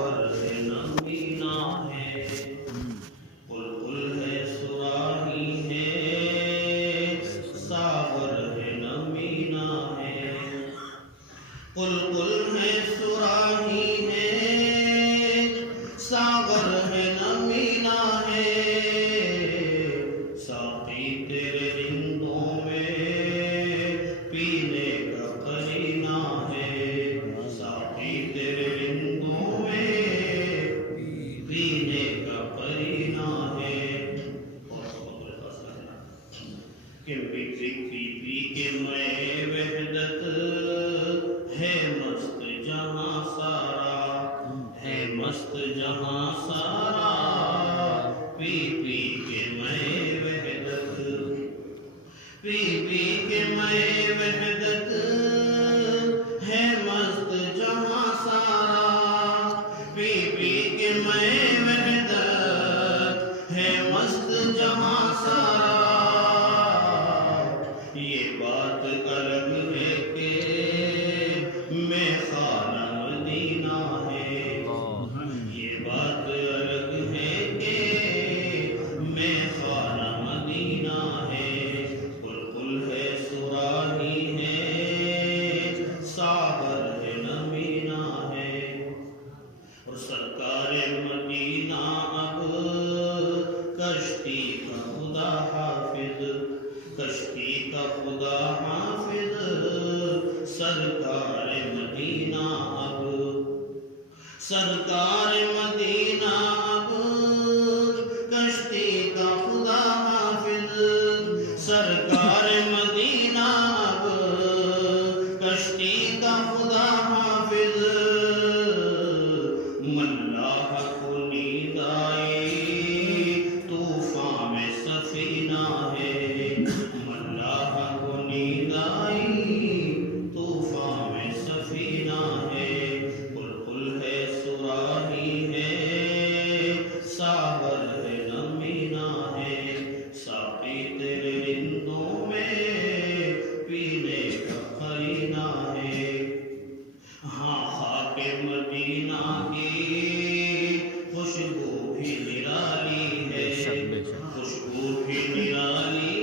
نمینا ہے بلبل ہے سراہی ہے ساغر ہے نمینا ہے بلبل ہے سراہی ہے ساغر ہے نمینا ہے ساقی تیرے رندوں میں پینے کا قرینہ ہے ساقی تیرے رندوں میں پینے کا قرینہ ہے کہ پی کے میں وحدت ہے مست جہاں سارا ہے مست جہاں سارا پی کے میں وحدت پی کے میں وحدت ہے مست جہاں سارا پی کے میں وحدت ہے مست جہاں سارا یہ بات الگ ہے کہ میں خانہ مدینہ ہے یہ بات الگ ہے کہ میں خانہ مدینہ ہے بلبل ہے سراہی ہے ساغر ہے نمینا ہے اور سرکار مدینہ اب کشتی کا خدا حافظ کشتی کا خدا حافظ سرکار مدینہ اب سرکار مدینہ اب کشتی کا خدا حافظ سرکار مدینہ اب کشتی کا خدا حافظ ملاح کو نیند آئی طوفان میں سفینہ ہے ملاح کو نیند آئی طوفان میں سفینہ ہے بلبل ہے سراہی ہے ساغر ہے نمینا ہے ساقی تیرے رندوں میں پینے کا قرینہ ہے ہاں خاک مدینہ کی خوشبو بھی نرالی ہے خوشبو بھی نرالی